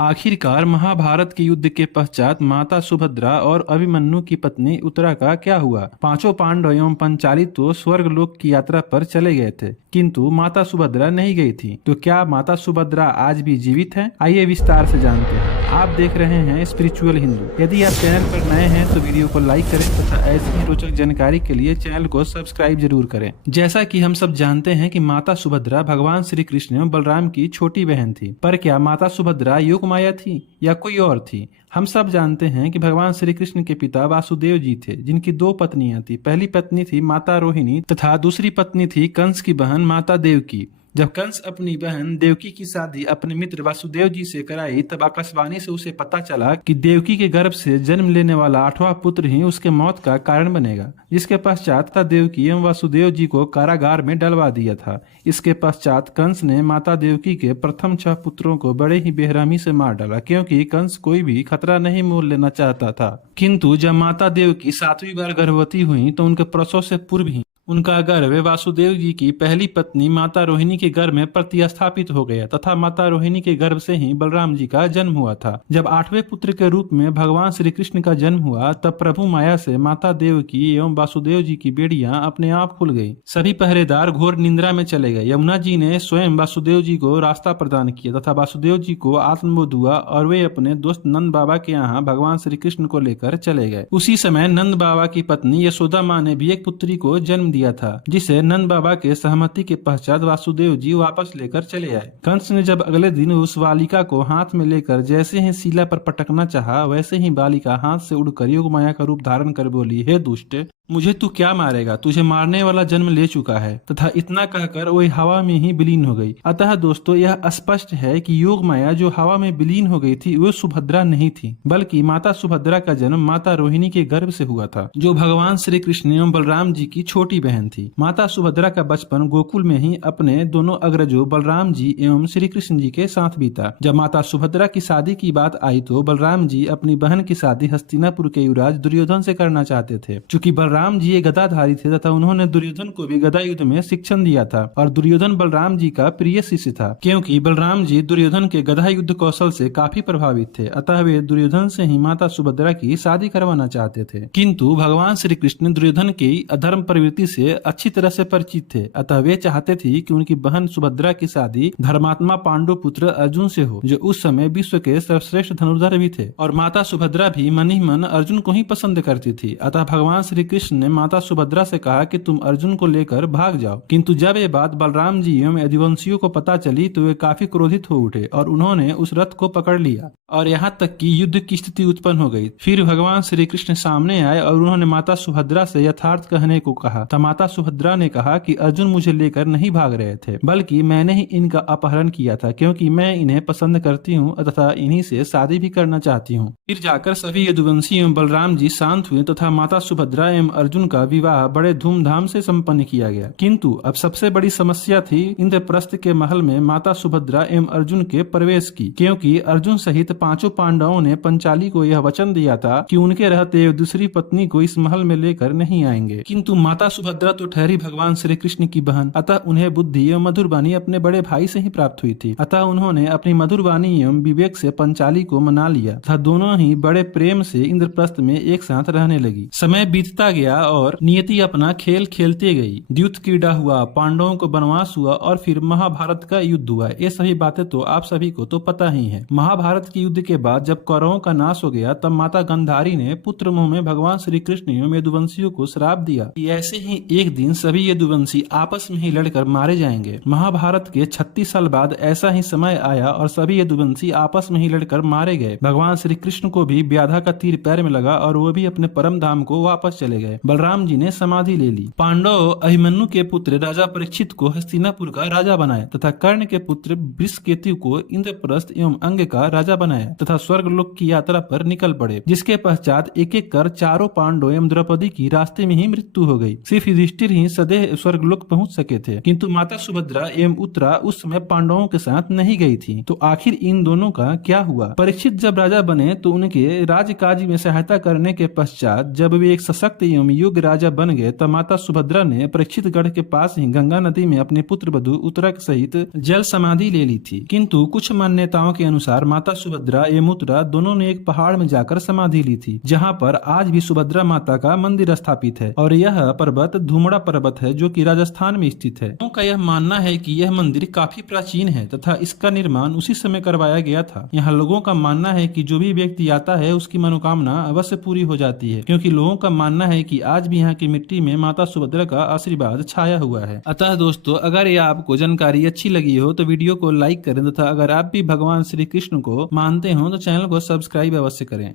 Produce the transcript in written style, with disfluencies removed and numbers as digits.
आखिरकार महाभारत के युद्ध के पश्चात माता सुभद्रा और अभिमन्यु की पत्नी उत्तरा का क्या हुआ। पांचों पांडव एवं पंचाली तो स्वर्गलोक की यात्रा पर चले गए थे, किंतु माता सुभद्रा नहीं गई थी। तो क्या माता सुभद्रा आज भी जीवित है? आइए विस्तार से जानते हैं। आप देख रहे हैं स्पिरिचुअल हिंदू। यदि आप चैनल पर नए हैं तो वीडियो को लाइक करें तथा ऐसी ही रोचक जानकारी के लिए चैनल को सब्सक्राइब जरूर करें। जैसा कि हम सब जानते हैं कि माता सुभद्रा भगवान श्री कृष्ण एवं बलराम की छोटी बहन थी, पर क्या माता सुभद्रा योग माया थी या कोई और थी? हम सब जानते हैं कि भगवान श्री कृष्ण के पिता वासुदेव जी थे, जिनकी दो पत्नियां थी। पहली पत्नी थी माता रोहिणी तथा दूसरी पत्नी थी कंस की बहन माता देवकी। जब कंस अपनी बहन देवकी की शादी अपने मित्र वासुदेव जी से कराई, तब आकाशवाणी से उसे पता चला कि देवकी के गर्भ से जन्म लेने वाला 8वां पुत्र ही उसके मौत का कारण बनेगा। जिसके पश्चात देवकी एवं वासुदेव जी को कारागार में डलवा दिया था। इसके पश्चात कंस ने माता देवकी के प्रथम 6 पुत्रों को बड़े ही बेरहमी से मार डाला, क्योंकि कंस कोई भी खतरा नहीं मोल लेना चाहता था। किंतु जब माता देवकी 7वीं बार गर्भवती हुई तो उनके प्रसव से पूर्व ही उनका गर्भ वासुदेव जी की पहली पत्नी माता रोहिणी के गर्भ में प्रतिस्थापित हो गया तथा माता रोहिणी के गर्भ से ही बलराम जी का जन्म हुआ था। जब 8वें पुत्र के रूप में भगवान श्री कृष्ण का जन्म हुआ, तब प्रभु माया से माता देवकी एवं वासुदेव जी की बेड़ियां अपने आप खुल गई। सभी पहरेदार घोर निंद्रा में चले गए। यमुना जी ने स्वयं वासुदेव जी को रास्ता प्रदान किया तथा वासुदेव जी को आत्मबोध हुआ और वे अपने दोस्त नंद बाबा के यहाँ भगवान श्री कृष्ण को लेकर चले गए। उसी समय नंद बाबा की पत्नी यशोदा माँ ने भी एक पुत्री को जन्म दिया था, जिसे नंद बाबा के सहमति के पश्चात वासुदेव जी वापस लेकर चले आए। कंस ने जब अगले दिन उस बालिका को हाथ में लेकर जैसे ही शिला पर पटकना चाहा, वैसे ही बालिका हाथ से उड़कर योग माया का रूप धारण कर बोली, हे दुष्ट, मुझे तू क्या मारेगा? तुझे मारने वाला जन्म ले चुका है। तथा इतना कहकर वही हवा में ही विलीन हो गई। अतः दोस्तों, यह स्पष्ट है कि योग माया जो हवा में विलीन हो गई थी, वो सुभद्रा नहीं थी, बल्कि माता सुभद्रा का जन्म माता रोहिणी के गर्भ से हुआ था, जो भगवान श्री कृष्ण एवं बलराम जी की छोटी बहन थी। माता सुभद्रा का बचपन गोकुल में ही अपने दोनों अग्रजों बलराम जी एवं श्री कृष्ण जी के साथ बीता। जब माता सुभद्रा की शादी की बात आई तो बलराम जी अपनी बहन की शादी हस्तिनापुर के युवराज दुर्योधन से करना चाहते थे। चूंकि बलराम जी ये गदाधारी थे तथा उन्होंने दुर्योधन को भी गदा युद्ध में शिक्षण दिया था, और दुर्योधन बलराम जी का प्रिय शिष्य था, क्योंकि बलराम जी दुर्योधन के गदा युद्ध कौशल से काफी प्रभावित थे। अतः वे दुर्योधन से ही माता सुभद्रा की शादी करवाना चाहते थे। किंतु भगवान श्री कृष्ण दुर्योधन की अधर्म प्रवृत्ति से अच्छी तरह से परिचित थे। अतः वे चाहते थे कि उनकी बहन सुभद्रा की शादी धर्मात्मा पांडु पुत्र अर्जुन से हो, जो उस समय विश्व के सर्वश्रेष्ठ धनुर्धर भी थे। और माता सुभद्रा भी मन ही मन अर्जुन को ही पसंद करती थी। अतः भगवान श्री कृष्ण ने माता सुभद्रा से कहा कि तुम अर्जुन को लेकर भाग जाओ। किंतु जब ये बात बलराम जी एवं यदुवंशियों को पता चली तो वे काफी क्रोधित हो उठे और उन्होंने उस रथ को पकड़ लिया, और यहाँ तक कि युद्ध की स्थिति उत्पन्न हो गई। फिर भगवान श्री कृष्ण सामने आए और उन्होंने माता सुभद्रा से यथार्थ कहने को कहा। तब माता सुभद्रा ने कहा कि अर्जुन मुझे लेकर नहीं भाग रहे थे, बल्कि मैंने ही इनका अपहरण किया था, क्योंकि मैं इन्हें पसंद करती हूँ तथा इन्हीं से शादी भी करना चाहती हूँ। फिर जाकर सभी यदुवंशी एवं बलराम जी शांत हुए तथा माता सुभद्रा एवं अर्जुन का विवाह बड़े धूमधाम से संपन्न किया गया। किंतु अब सबसे बड़ी समस्या थी इंद्रप्रस्थ के महल में माता सुभद्रा एवं अर्जुन के प्रवेश की, क्योंकि अर्जुन सहित 5 पांडवों ने पंचाली को यह वचन दिया था कि उनके रहते दूसरी पत्नी को इस महल में लेकर नहीं आएंगे। किंतु माता सुभद्रा तो ठहरी भगवान श्री कृष्ण की बहन, अतः उन्हें बुद्धि एवं मधुर वाणी अपने बड़े भाई से ही प्राप्त हुई थी। अतः उन्होंने अपनी मधुर वाणी एवं विवेक से पंचाली को मना लिया तथा दोनों ही बड़े प्रेम से इंद्रप्रस्थ में एक साथ रहने लगी। समय बीतता गया और नियति अपना खेल खेलते गई। द्यूत क्रीड़ा हुआ, पांडवों को वनवास हुआ और फिर महाभारत का युद्ध हुआ। ये सभी बातें तो आप सभी को तो पता ही है। महाभारत के युद्ध के बाद जब कौरवों का नाश हो गया, तब माता गांधारी ने पुत्र मुंह में भगवान श्री कृष्ण एवं यदुवंशियों को श्राप दिया कि ऐसे ही एक दिन सभी यदुवंशी आपस में ही लड़कर मारे जाएंगे। महाभारत के 36 साल बाद ऐसा ही समय आया और सभी यदुवंशी आपस में ही लड़कर मारे गए। भगवान श्री कृष्ण को भी व्याधा का तीर पैर में लगा और वो भी अपने परम धाम को वापस चले गए। बलराम जी ने समाधि ले ली। पांडव अभिमन्यु के पुत्र राजा परीक्षित को हस्तिनापुर का राजा बनाया तथा कर्ण के पुत्र वृषकेतु को इंद्रप्रस्थ एवं अंग का राजा बनाया तथा स्वर्गलोक की यात्रा पर निकल पड़े, जिसके पश्चात एक एक कर चारों पांडव एवं द्रौपदी की रास्ते में ही मृत्यु हो गई। सिर्फ युधिष्ठिर ही सदैव स्वर्गलोक पहुंच सके थे, किंतु माता सुभद्रा एवं उत्तरा उस समय पांडवों के साथ नहीं गई थी। तो आखिर इन दोनों का क्या हुआ? परीक्षित जब राजा बने तो उनके राजकाज में सहायता करने के पश्चात जब वे एक सशक्त एवं स्वयं युग राजा बन गए तब माता सुभद्रा ने परीक्षितगढ़ के पास ही गंगा नदी में अपने पुत्र वधु उत्तरा सहित जल समाधि ले ली थी। किंतु कुछ मान्यताओं के अनुसार माता सुभद्रा एवं उत्तरा दोनों ने एक पहाड़ में जाकर समाधि ली थी, जहाँ पर आज भी सुभद्रा माता का मंदिर स्थापित है। और यह पर्वत धूमड़ा पर्वत है, जो कि राजस्थान में स्थित है। लोगों का यह मानना है कि यह मंदिर काफी प्राचीन है तथा इसका निर्माण उसी समय करवाया गया था। यहाँ लोगों का मानना है कि जो भी व्यक्ति आता है उसकी मनोकामना अवश्य पूरी हो जाती है, क्योंकि लोगों का मानना है कि आज भी यहाँ की मिट्टी में माता सुभद्रा का आशीर्वाद छाया हुआ है। अतः दोस्तों, अगर यह आपको जानकारी अच्छी लगी हो तो वीडियो को लाइक करें तथा अगर आप भी भगवान श्री कृष्ण को मानते हो तो चैनल को सब्सक्राइब अवश्य करें।